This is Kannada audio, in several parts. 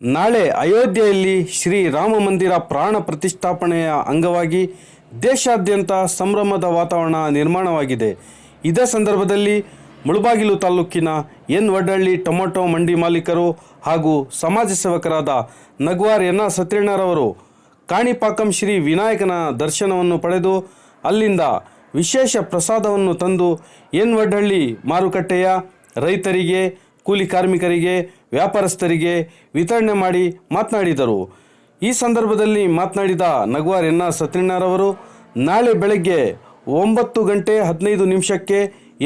ನಾಳೆ ಅಯೋಧ್ಯೆಯಲ್ಲಿ ಶ್ರೀ ರಾಮ ಮಂದಿರ ಪ್ರಾಣ ಪ್ರತಿಷ್ಠಾಪನೆಯ ಅಂಗವಾಗಿ ದೇಶಾದ್ಯಂತ ಸಂಭ್ರಮದ ವಾತಾವರಣ ನಿರ್ಮಾಣವಾಗಿದೆ. ಇದೇ ಸಂದರ್ಭದಲ್ಲಿ ಮುಳಬಾಗಿಲು ತಾಲೂಕಿನ ಎನ್ ವಡ್ಡಳ್ಳಿ ಟೊಮೆಟೊ ಮಂಡಿ ಮಾಲೀಕರು ಹಾಗೂ ಸಮಾಜ ಸೇವಕರಾದ ನಗ್ವಾರ್ ಎನ್ನ ಸತ್ಯಣ್ಣರವರು ಕಾಣಿಪಾಕಂ ಶ್ರೀ ವಿನಾಯಕನ ದರ್ಶನವನ್ನು ಪಡೆದು ಅಲ್ಲಿಂದ ವಿಶೇಷ ಪ್ರಸಾದವನ್ನು ತಂದು ಎನ್ ವಡ್ಡಳ್ಳಿ ಮಾರುಕಟ್ಟೆಯ ರೈತರಿಗೆ, ಕೂಲಿ ಕಾರ್ಮಿಕರಿಗೆ, ವ್ಯಾಪಾರಸ್ಥರಿಗೆ ವಿತರಣೆ ಮಾಡಿ ಮಾತನಾಡಿದರು. ಈ ಸಂದರ್ಭದಲ್ಲಿ ಮಾತನಾಡಿದ ನಗ್ವಾರ್ ಎನ್ನ ಸತ್ಯಣ್ಣರವರು ನಾಳೆ ಬೆಳಗ್ಗೆ 9:15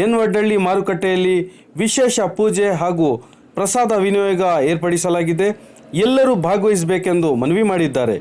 ಎನ್ ವಡ್ಡಳ್ಳಿ ಮಾರುಕಟ್ಟೆಯಲ್ಲಿ ವಿಶೇಷ ಪೂಜೆ ಹಾಗೂ ಪ್ರಸಾದ ವಿನಿಯೋಗ ಏರ್ಪಡಿಸಲಾಗಿದೆ. ಎಲ್ಲರೂ ಭಾಗವಹಿಸಬೇಕೆಂದು ಮನವಿ ಮಾಡಿದ್ದಾರೆ.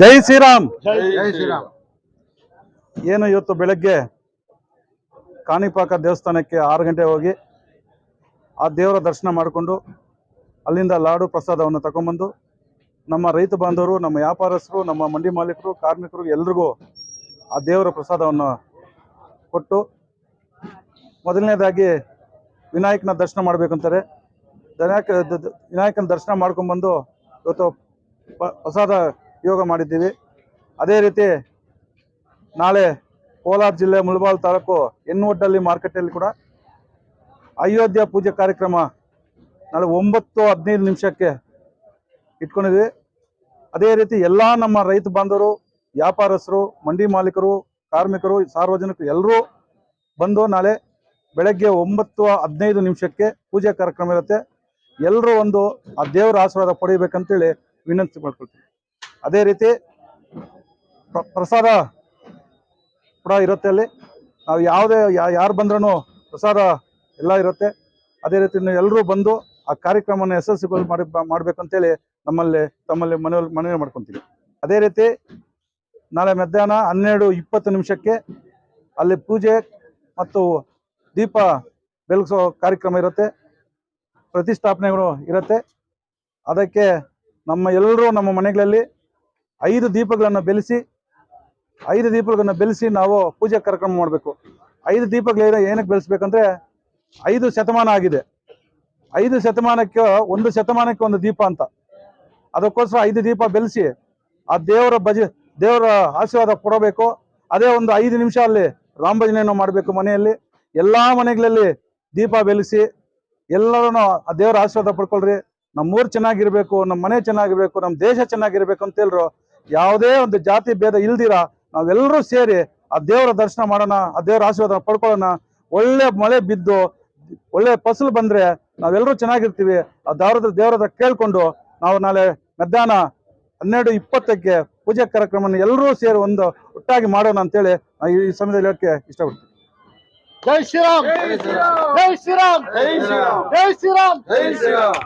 ಜೈ ಶ್ರೀರಾಮ್. ಜೈ ಶ್ರೀರಾಮ್. ಏನು ಇವತ್ತು ಬೆಳಗ್ಗೆ ಕಾಣಿಪಾಕ ದೇವಸ್ಥಾನಕ್ಕೆ 6 ಗಂಟೆ ಹೋಗಿ ಆ ದೇವರ ದರ್ಶನ ಮಾಡಿಕೊಂಡು ಅಲ್ಲಿಂದ ಲಾಡು ಪ್ರಸಾದವನ್ನು ತಗೊಂಬಂದು ನಮ್ಮ ರೈತ ಬಾಂಧವರು, ನಮ್ಮ ವ್ಯಾಪಾರಸ್ಥರು, ನಮ್ಮ ಮಂಡಿ ಮಾಲೀಕರು, ಕಾರ್ಮಿಕರು ಎಲ್ರಿಗೂ ಆ ದೇವರ ಪ್ರಸಾದವನ್ನು ಕೊಟ್ಟು ಮೊದಲನೇದಾಗಿ ವಿನಾಯಕನ ದರ್ಶನ ಮಾಡಬೇಕಂತಾರೆ. ವಿನಾಯಕನ ದರ್ಶನ ಮಾಡ್ಕೊಂಡ್ಬಂದು ಇವತ್ತು ಪ್ರಸಾದ ಯೋಗ ಮಾಡಿದ್ದೀವಿ. ಅದೇ ರೀತಿ ನಾಳೆ ಕೋಲಾರ ಜಿಲ್ಲೆ ಮುಳಬಾಗಿಲು ತಾಲೂಕು ಎನ್ ವಡ್ಡಳ್ಳಿ ಮಾರ್ಕೆಟಲ್ಲಿ ಕೂಡ ಅಯೋಧ್ಯ ಪೂಜೆ ಕಾರ್ಯಕ್ರಮ ನಾಳೆ 9:15 ಇಟ್ಕೊಂಡಿದ್ವಿ. ಅದೇ ರೀತಿ ಎಲ್ಲ ನಮ್ಮ ರೈತ ಬಾಂಧವರು, ವ್ಯಾಪಾರಸ್ಥರು, ಮಂಡಿ ಮಾಲೀಕರು, ಕಾರ್ಮಿಕರು, ಸಾರ್ವಜನಿಕರು ಎಲ್ಲರೂ ಬಂದು ನಾಳೆ ಬೆಳಗ್ಗೆ 9:15 ಪೂಜೆ ಕಾರ್ಯಕ್ರಮ ಇರುತ್ತೆ. ಎಲ್ಲರೂ ಒಂದು ಆ ದೇವರ ಆಶೀರ್ವಾದ ಪಡಿಬೇಕಂತೇಳಿ ವಿನಂತಿ ಮಾಡ್ಕೊಳ್ತೀವಿ. ಅದೇ ರೀತಿ ಪ್ರಸಾದ ಕೂಡ ಇರುತ್ತೆ. ಅಲ್ಲಿ ನಾವು ಯಾವುದೇ ಯಾರು ಬಂದ್ರೂ ಪ್ರಸಾದ ಎಲ್ಲ ಇರುತ್ತೆ. ಅದೇ ರೀತಿ ನೀವು ಎಲ್ಲರೂ ಬಂದು ಆ ಕಾರ್ಯಕ್ರಮವನ್ನು ಯಶಸ್ವಿಗೊಳಿಸಿ ಮಾಡಬೇಕಂತೇಳಿ ತಮ್ಮಲ್ಲಿ ಮನವಿ ಮಾಡ್ಕೊತೀವಿ. ಅದೇ ರೀತಿ ನಾಳೆ ಮಧ್ಯಾಹ್ನ 12:20 ಅಲ್ಲಿ ಪೂಜೆ ಮತ್ತು ದೀಪ ಬೆಳಗಿಸೋ ಕಾರ್ಯಕ್ರಮ ಇರುತ್ತೆ, ಪ್ರತಿಷ್ಠಾಪನೆಗಳು ಇರುತ್ತೆ. ಅದಕ್ಕೆ ಎಲ್ಲರೂ ನಮ್ಮ ಮನೆಗಳಲ್ಲಿ 5 ದೀಪಗಳನ್ನು ಬೆಳೆಸಿ ನಾವು ಪೂಜೆ ಕಾರ್ಯಕ್ರಮ ಮಾಡಬೇಕು. 5 ದೀಪಗಳು ಏನಕ್ಕೆ ಬೆಳೆಸ್ಬೇಕಂದ್ರೆ 5 ಶತಮಾನ ಆಗಿದೆ. 5 ಶತಮಾನಕ್ಕೆ ಒಂದು ಶತಮಾನಕ್ಕೆ ಒಂದು ದೀಪ ಅಂತ. ಅದಕ್ಕೋಸ್ಕರ 5 ದೀಪ ಬೆಳೆಸಿ ಆ ದೇವರ ಆಶೀರ್ವಾದ ಕೊಡಬೇಕು. ಅದೇ ಒಂದು 5 ನಿಮಿಷ ಅಲ್ಲಿ ರಾಮ ಭಜನೆಯನ್ನು ಮಾಡಬೇಕು. ಮನೆಯಲ್ಲಿ ಎಲ್ಲ ಮನೆಗಳಲ್ಲಿ ದೀಪ ಬೆಳೆಸಿ ಎಲ್ಲರೂ ಆ ದೇವರ ಆಶೀರ್ವಾದ ಪಡ್ಕೊಳ್ರಿ. ನಮ್ಮ ಊರು ಚೆನ್ನಾಗಿರ್ಬೇಕು, ನಮ್ಮ ಮನೆ ಚೆನ್ನಾಗಿರ್ಬೇಕು, ನಮ್ಮ ದೇಶ ಚೆನ್ನಾಗಿರ್ಬೇಕು ಅಂತ ಹೇಳಿದ್ರು ಯಾವುದೇ ಒಂದು ಜಾತಿ ಭೇದ ಇಲ್ದಿರ ನಾವೆಲ್ಲರೂ ಸೇರಿ ಆ ದೇವರ ದರ್ಶನ ಮಾಡೋಣ, ಆ ದೇವರ ಆಶೀರ್ವಾದ ಪಡ್ಕೊಳ್ಳೋಣ. ಒಳ್ಳೆ ಮಳೆ ಬಿದ್ದು ಒಳ್ಳೆ ಫಸಲು ಬಂದ್ರೆ ನಾವೆಲ್ಲರೂ ಚೆನ್ನಾಗಿರ್ತೀವಿ. ಆ ದೇವರ ಕೇಳ್ಕೊಂಡು ನಾವು ನಾಳೆ ಮಧ್ಯಾಹ್ನ 12:20ಕ್ಕೆ ಪೂಜೆ ಕಾರ್ಯಕ್ರಮವನ್ನು ಎಲ್ಲರೂ ಸೇರಿ ಒಂದು ಒಟ್ಟಾಗಿ ಮಾಡೋಣ ಅಂತೇಳಿ ಈ ಸಮಯದಲ್ಲಿ ಹೇಳಕ್ಕೆ ಇಷ್ಟಪಡ್ತೀನಿ. ಜೈ ಶ್ರೀರಾಮ್, ಜೈ ಶ್ರೀರಾಮ್, ಜೈ ಶ್ರೀರಾಮ್, ಜೈ ಶ್ರೀರಾಮ್, ಜೈ ಶ್ರೀರಾಮ್.